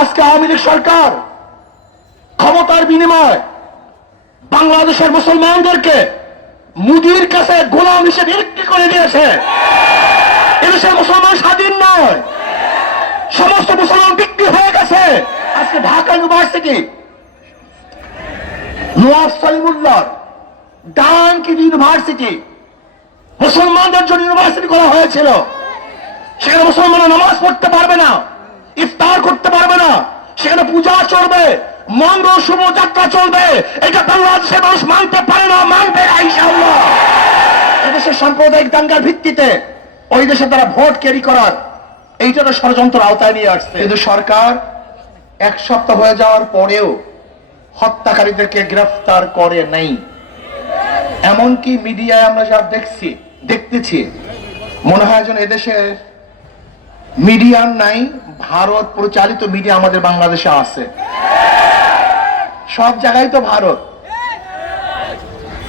আজকে আওয়ামী লীগ সরকার ক্ষমতার বিনিময় বাংলাদেশের মুসলমানদেরকে মুদির কাছে গোলাম হিসেবে বিক্রি করে দিয়েছে। এদেশের মুসলমান স্বাধীন নয়। সমস্ত মুসলমান বিক্রি হয়ে গেছে। আজকে ঢাকা ইউনিভার্সিটি নওয়াজ সলিমুল্লাহ ডানকি ইউনিভার্সিটি মুসলমানদের জন্য ইউনিভার্সিটি করা হয়েছিল। সেখানে মুসলমানরা নামাজ পড়তে পারবে না। ইফতার করতে পারবে না। সেখানে পূজা চলবে, মঙ্গল শুভ যাত্রা চলবে। এটা বাংলাদেশের মানুষ মানতে পারে না, মানবে এদেশের সাম্প্রদায়িক দাঙ্গার ভিত্তিতে ওই দেশে তারা ভোট ক্যারি করার এইটা ষড়যন্ত্র আওতায় নিয়ে আসছে। কিন্তু সরকার এক সপ্তাহ হয়ে যাওয়ার পরেও হত্যাকারীদেরকে গ্রেফতার করে নাই। এমনকি মিডিয়ায় আমরা যা দেখছি, দেখতেছি, মনে হয় যেন এদেশের মিডিয়ার নাই, ভারত পরিচালিত মিডিয়া আমাদের বাংলাদেশে আছে। সব জায়গায় তো ভারত।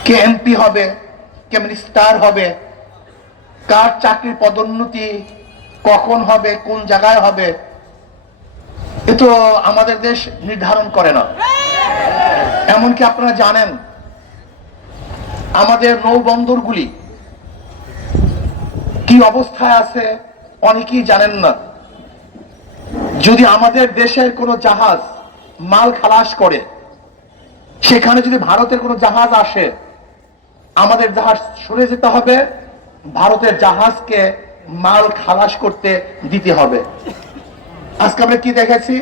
কে এমপি হবে, কে মিনিস্টার হবে, কার চাকরির পদোন্নতি কখন হবে, কোন জায়গায় হবে, এ তো আমাদের দেশ নির্ধারণ করে না। এমনকি আপনারা জানেন, আমাদের নৌবন্দরগুলি কি অবস্থায় আছে? অনেকেই জানেন না। যদি আমাদের দেশের কোনো জাহাজ মাল খালাস করে, সেখানে যদি ভারতের কোনো জাহাজ আসে, আমাদের জাহাজ সরে যেতে হবে, ভারতের জাহাজকে মাল খালাস করতে দিতে হবে। আজকে আমরা কি দেখেছি?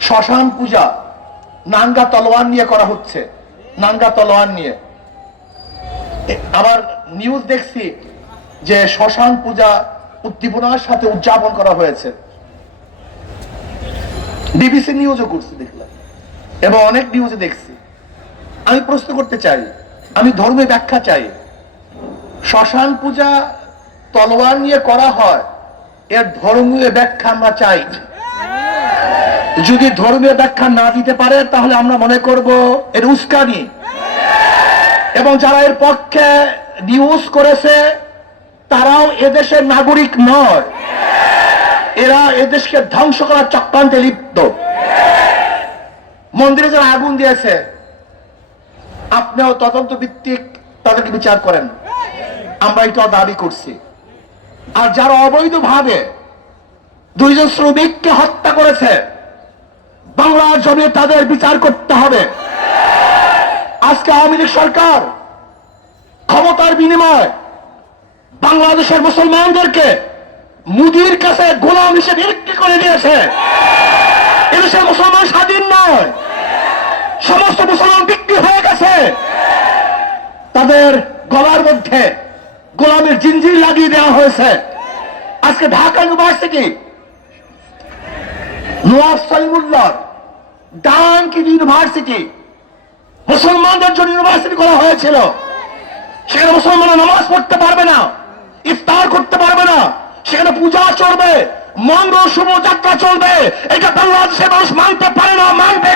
শ্মশান পূজা, নাঙ্গা তলোয়ার নিয়ে করা হচ্ছে। নাঙ্গা তলোয়ার নিয়ে। আবার নিউজ দেখছি যে শ্মশান পূজা উদ্দীপনার সাথে উদযাপন করা হয়েছে। বিবিসি নিউজও করছি দেখলাম। এবং অনেক নিউজে দেখছি। আমি প্রশ্ন করতে চাই, আমি ধর্মে ব্যাখ্যা চাই। শ্মশান পূজা তলোয়ার নিয়ে করা হয়, এর ধর্মীয় ব্যাখ্যা আমরা চাই। যদি ধর্মীয় ব্যাখ্যা না দিতে পারে, তাহলে আমরা মনে করব এর উস্কানি। এবং যারা এর পক্ষে নিউজ করেছে তারাও এদেশের নাগরিক নয়। এরা এদেশকে ধ্বংস করার চক্রান্তে লিপ্ত। মন্দিরে যারা আগুন দিয়েছে, আপনিও তদন্ত ভিত্তিক তাদেরকে বিচার করেন। আমরা এটা দাবি করছি। আর যারা অবৈধভাবে দুইজন শ্রমিককে হত্যা করেছে বাংলার জমি তাদের বিচার করতে হবে। আজকে আওয়ামী লীগ সরকার ক্ষমতার বিনিময় বাংলাদেশের মুসলমানদেরকে মুদির কাছে গোলাম হিসেবে বিক্রি করে দিয়েছে। এদেশের মুসলমান স্বাধীন নয়। সমস্ত মুসলমান বিক্রি হয়ে গেছে। তাদের গলার মধ্যে গোলামের জিঞ্জির লাগিয়ে দেওয়া হয়েছে। আজকে ঢাকা ইউনিভার্সিটি নওয়াজ ডান ডানকি ইউনিভার্সিটি, মুসলমানদের জন্য ইউনিভার্সিটি করা হয়েছিল। সেখানে মুসলমানরা নামাজ পড়তে পারবে না। ইফতার করতে পারবে না। সেখানে পূজা চলবে মঙ্গল শুভ যাত্রা চলবে। এটা বাংলাদেশের মানুষ মানতে পারে না, মানবে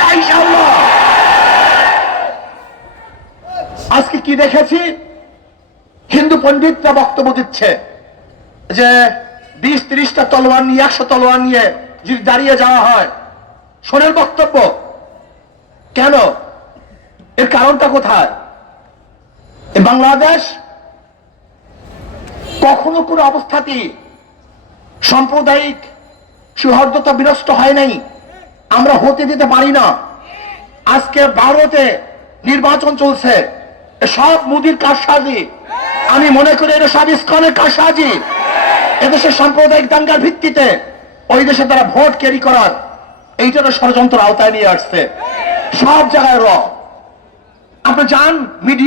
আজকে কি দেখেছি? হিন্দু পণ্ডিতরা বক্তব্য দিচ্ছে যে বিশ, ত্রিশটা তলোয়ার নিয়ে, একশো তলোয়ার নিয়ে যদি দাঁড়িয়ে যাওয়া হয় শোনেন বক্তব্য। কেন? এর কারণটা কোথায়? বাংলাদেশ কখনো কোনো অবস্থাতেই সাম্প্রদায়িক সৌহার্দ্যতা বিনষ্ট হয় নাই। আমরা হতে দিতে পারি না। আজকে ভারতে নির্বাচন চলছে। সব মুদির কারসাজি। আমি মনে করি এটা সব ইস্কনের কারসাজি। এদেশের সাম্প্রদায়িক দাঙ্গার ভিত্তিতে ওই দেশে তারা ভোট ক্যারি করার এইটা তো ষড়যন্ত্র আওতায় নিয়ে আসছে। সব জায়গায় র। আপনি যান, মিডিয়া